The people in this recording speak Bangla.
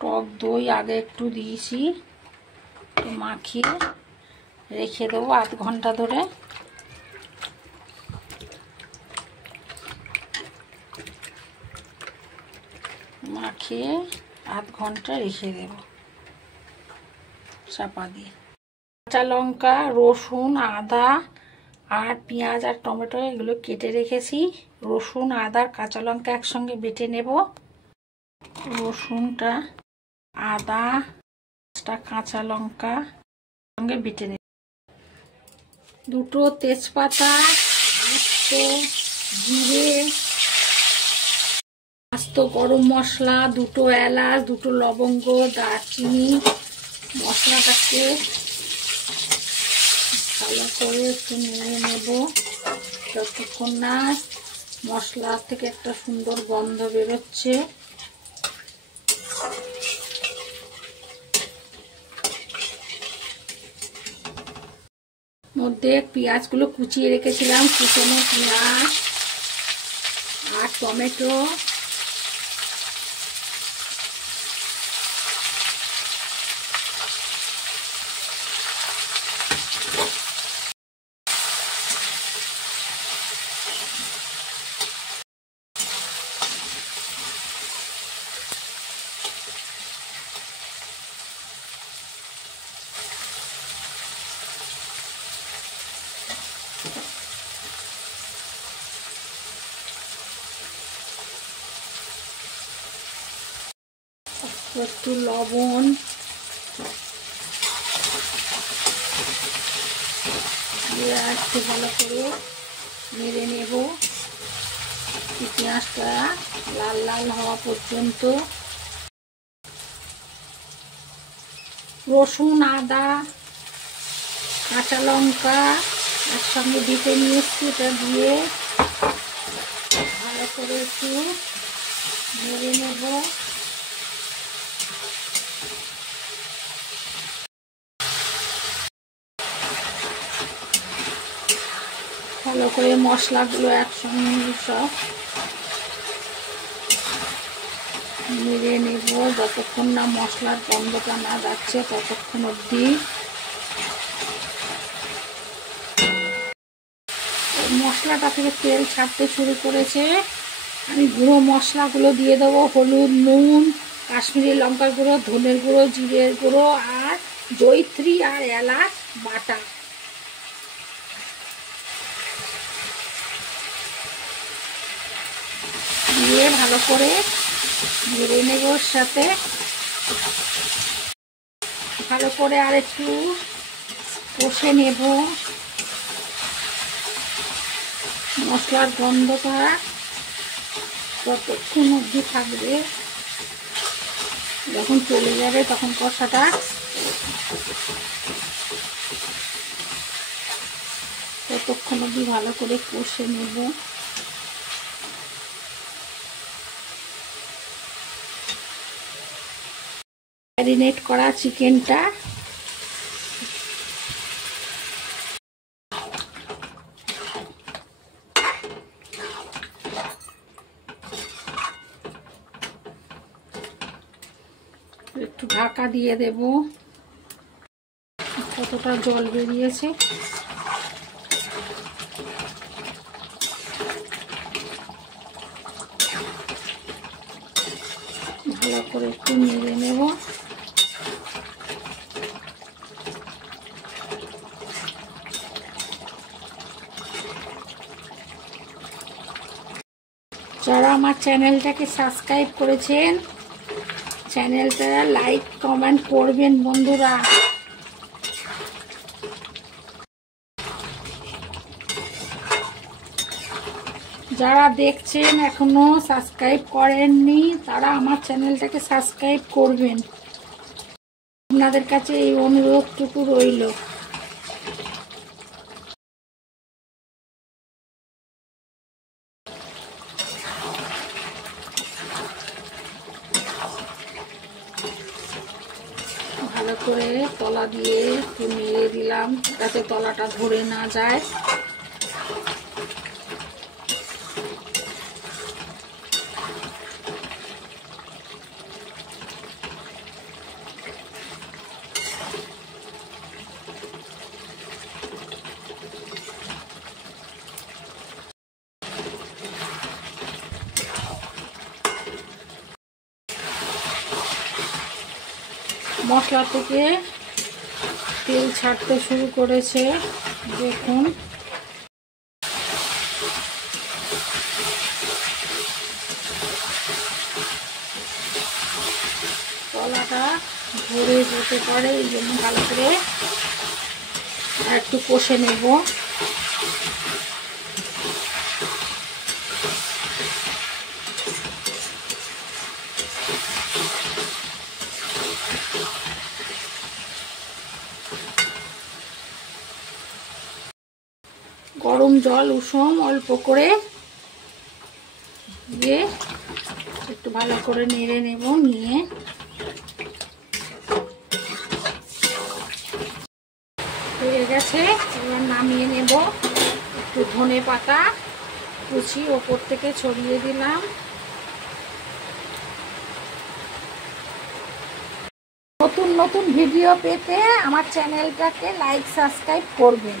টক দই আগে একটু দিয়েছি, একটু মাখিয়ে রেখে দেবো আধ ঘন্টা ধরে। মাখিয়ে আধ ঘন্টা রেখে দেব চাপা দিয়ে। কাঁচা লঙ্কা, রসুন, আদা আর পেঁয়াজ আর টমেটো এগুলো কেটে রেখেছি। রসুন, আদা, কাঁচা লঙ্কা একসঙ্গে বেটে নেব। রসুনটা, আদা, কাঁচা লঙ্কা সঙ্গে বেটে নেব। দুটো তেজপাতা, আস্ত জিরে, আস্ত গরম মশলা, দুটো এলাচ, দুটো লবঙ্গ, দারচিনি। মশলাটাকে ভালো করে একটু নিয়ে নেব যতক্ষণ না মশলা থেকে একটা সুন্দর গন্ধ বেরোচ্ছে। মধ্যে পেঁয়াজগুলো কুচিয়ে রেখেছিলাম, কুচানো পেঁয়াজ আর টমেটো, একটু লবণ, একটু ভালো করে নেড়ে নেব পেঁয়াজটা লাল লাল হওয়া পর্যন্ত। রসুন, আদা, কাঁচা লঙ্কা একসঙ্গে বেটে নিয়ে এসছি, এটা দিয়ে ভালো করে একটু নেড়ে নেব। ভালো করে মশলাগুলো একসঙ্গে সব নেড়ে নেব যতক্ষণ না মশলার গন্ধটা না যাচ্ছে ততক্ষণ অবধি। মশলাটা থেকে তেল ছাড়তে শুরু করেছে। আমি গুঁড়ো মশলাগুলো দিয়ে দেবো, হলুদ, নুন, কাশ্মীরি লঙ্কার গুঁড়ো, ধনের গুঁড়ো, জিরের গুঁড়ো আর জয়িত্রী আর এলাচ বাটা। দিয়ে ভালো করে নেড়ে নেব, ওর সাথে ভালো করে আর একটু কষে নেব। মশলার গন্ধটা ততক্ষণ অবধি থাকবে, যখন চলে যাবে তখন কষাটা ততক্ষণ অবধি ভালো করে কষে নেব। ম্যারিনেট করা চিকেনটা একটু ঢাকা দিয়ে দেব। কতটা জল বেরিয়েছে, ভালো করে একটু নেড়ে নেব। যারা আমার চ্যানেলটাকে সাবস্ক্রাইব করেছেন, চ্যানেলটা লাইক কমেন্ট করবেন বন্ধুরা। যারা দেখছেন এখনো সাবস্ক্রাইব করেননি তারা আমার চ্যানেলটাকে সাবস্ক্রাইব করবেন, আপনাদের কাছে এই অনুরোধটুকু রইল। ভালো করে তলা দিয়ে একটু নেড়ে দিলাম যাতে তলাটা ধরে না যায়। মশলা থেকে তেল ছাড়তে শুরু করেছে, দেখুন। তলাটা ধরে যেতে পারে, এই জন্য ভালো করে একটু কষে নেব। গরম জল উষুম অল্প করে দিয়ে একটু ভালো করে নেড়ে নেব। নিয়ে হয়ে গেছে, এবার নামিয়ে নেব। একটু ধনে পাতা কুচি ওপর থেকে ছড়িয়ে দিলাম। নতুন নতুন ভিডিও পেতে আমার চ্যানেলটাকে লাইক সাবস্ক্রাইব করবেন।